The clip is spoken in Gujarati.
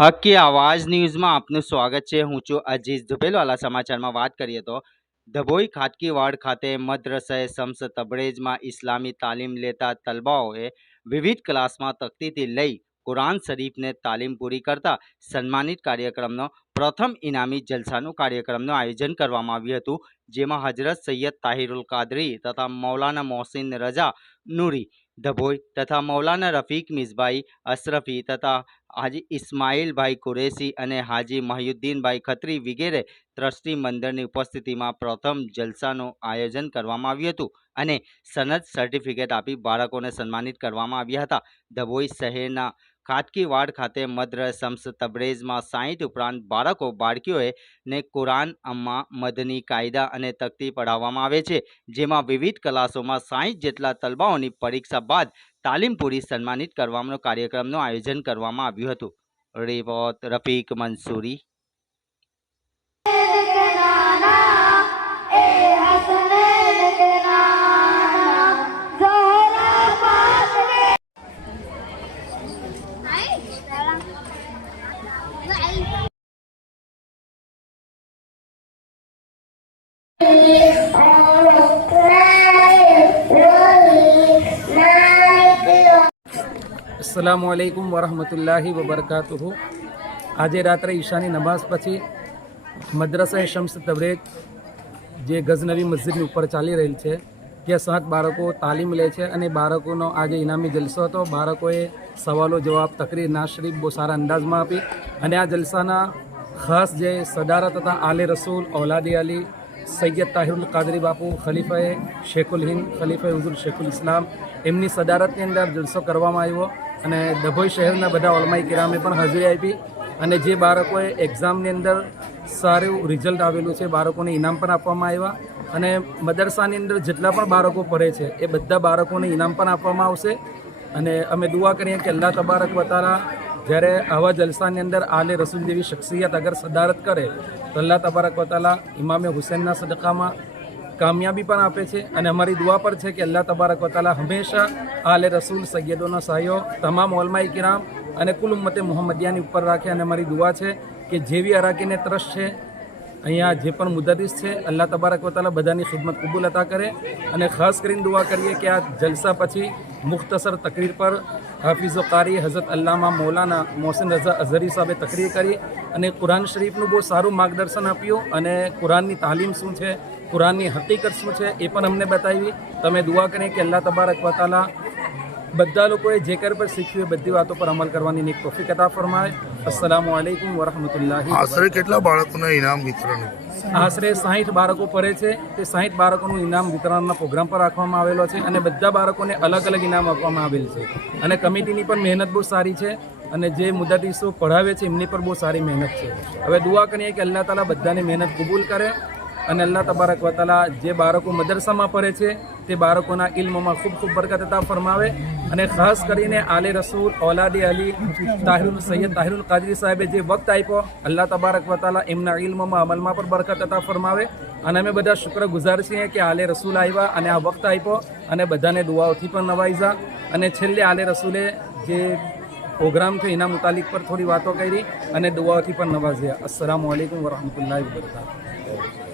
હકી આવાજ ન્યૂઝમાં આપનું સ્વાગત છે। હું છું અજીઝ ધુપેલવાલા। સમાચારમાં વાત કરીએ તો ધભોઈ ખાટકીવાડ ખાતે મદ્રસાએ શમ્સ તબરેજમાં ઇસ્લામી તાલીમ લેતા તલબાઓએ વિવિધ ક્લાસમાં તકતીથી લઈ કુરાન શરીફને તાલીમ પૂરી કરતા સન્માનિત કાર્યક્રમનો પ્રથમ ઇનામી જલસાનું કાર્યક્રમનું આયોજન કરવામાં આવ્યું હતું, જેમાં હજરત સૈયદ તાહિરુલ કાદરી તથા મૌલાના મોહસિન રજા નૂરી ધભોઈ તથા મૌલાના રફીક મિસબાઈ અશરફી તથા હાજી ઇસ્માઇલભાઈ કુરેશી અને હાજી મહિયુદ્દીનભાઈ ખત્રી વગેરે ટ્રસ્ટી મંડળની ઉપસ્થિતિમાં પ્રથમ જલસાનું આયોજન કરવામાં આવ્યું હતું અને સનદ સર્ટિફિકેટ આપી બાળકોને સન્માનિત કરવામાં આવ્યા હતા। ધભોઈ શહેરના ખાટકીવાડ ખાતે મદ્રસ શમ્સ તબરેજમાં 60 ઉપરાંત બાળકીઓએ ને કુરાન અમ્મા મદની કાયદા અને તકતી પઢાવવામાં આવે છે, જેમાં વિવિધ ક્લાસોમાં 60 જેટલા તલબાઓની પરીક્ષા બાદ તાલીમ પૂરી સન્માનિત કરવાનો કાર્યક્રમનું આયોજન કરવામાં આવ્યું હતું। રિપોર્ટ રફીક મંસૂરી। अस्सलामुअलैकुम वरहमतुल्लाहि वबरकातुहु। आज रात्रे ईशानी नमाज पछी मद्रसा शम्स तबरेज जे गजनवी मस्जिद पर चाली रही है ત્યાં 7 બાળકો તાલીમ લે છે અને બાળકોનો આજે ઇનામી જલસો હતો। બાળકોએ સવાલો જવાબ તકરીર નાશરીફ બહુ સારા અંદાજમાં આપી અને આ જલસાના ખાસ જે સદારત હતા આલે રસૂલ ઔલાદે અલી સૈયદ તાહિરુલ કાદરી બાપુ ખલીફાએ શેખુલ હિન્દ ખલીફાએ હુઝુર શેખુલ ઇસ્લામ એમની સદારતની અંદર જલસો કરવામાં આવ્યો અને ડભોઈ શહેરના બધા ઓલમાઈ કિરામે પણ હાજરી આપી અને જે બાળકોએ એક્ઝામની અંદર સારું રિઝલ્ટ આવેલું છે બાળકોને ઇનામ પણ આપવામાં આવ્યા અને મદરસાની અંદર જેટલા પણ બાળકો પડે છે એ બધા બાળકોને ઇનામ પણ આપવામાં આવશે અને અમે દુઆ કરીએ કે અલ્લાહ તબારક વ તઆલા જ્યારે આવા જલસાની અંદર આલે રસૂલ જેવી શખ્સિયત અગર સદારત કરે તો અલ્લાહ તબારક વ તઆલા ઇમામે હુસૈનના સદકામાં કામયાબી પણ આપે છે અને અમારી દુઆ પર છે કે અલ્લાહ તબારક વ તઆલા હંમેશા આલે રસૂલ સૈયદોના સાયો તમામ ઓલમાઈ કિરામ અને કુલ ઉમ્મતે મુહમ્મદિયાની ઉપર રાખે અને અમારી દુઆ છે કે જેવી અરાકીને ત્રસ્ત છે અહીંયા જે પણ મુદરિસ છે અલ્લાહ તબારક વ તઆલા બધાની ખિદમત કબૂલ અતા કરે અને ખાસ કરીને દુઆ કરીએ કે આ જલસા પછી મુખ્તસર તકરીર પર હાફિઝો કારી હઝરત અલ્લામા મૌલાના મોહસિન રઝા અઝહરી સાહેબે તકરીર કરી અને કુરાન શરીફનું બહુ સારું માર્ગદર્શન આપ્યું અને કુરાનની તાલીમ શું છે કુરાનની હકીકત શું છે એ પણ અમને બતાવી। તમે દુઆ કરીએ કે અલ્લાહ તબારક વ તઆલા બધા લોકોએ જે કર પર શીખ્યું એ બધી વાતો પર અમલ કરવાની એક તોફીક અતા ફરમાય। અસ્સલામુ અલૈકુમ વરહમતુલ્લાહિ। આશરે કેટલા બાળકોના ઇનામ વિતરણ? આશરે 60 બાળકો પડે છે તે 60 બાળકોનું ઇનામ વિતરણના પ્રોગ્રામ પર રાખવામાં આવેલો છે અને બધા બાળકોને અલગ અલગ ઇનામ આપવામાં આવેલ છે અને કમિટીની પણ મહેનત બહુ સારી છે અને જે મુદરિસો પઢાવે છે એમની પર બહુ સારી મહેનત છે। હવે દુઆ કરીએ કે અલ્લાહ તાલા બધાની મહેનત કબૂલ કરે અને અલ્લાહ તબારક વ તઆલા જે બાળકો મદરસામાં પડે છે તે બાળકોના ઇલ્મમાં ખૂબ ખૂબ બરકત અતા ફરમાવે અને ખાસ કરીને આલે રસૂલ ઔલાદે અલી સૈયદ તાહિરુલ કાદરી સાહેબે જે વક્ત આપ્યો અલ્લાહ તબારક વ તઆલા એમના ઇલ્મમાં અમલમાં પણ બરકત અતા ફરમાવે અને અમે બધા શુક્રગુજાર છીએ કે આલે રસૂલ આવ્યા અને આ વક્ત આપ્યો અને બધાને દુઆઓથી પણ નવાઈજા અને છેલ્લે આલે રસૂલે જે પ્રોગ્રામ થયો એના મુતાલિક પર થોડી વાતો કરી અને દુઆઓથી પણ નવાજ્યા। અસ્સલામુ અલૈકુમ વરહમતુલ્લાહિ વબરકાતુહુ।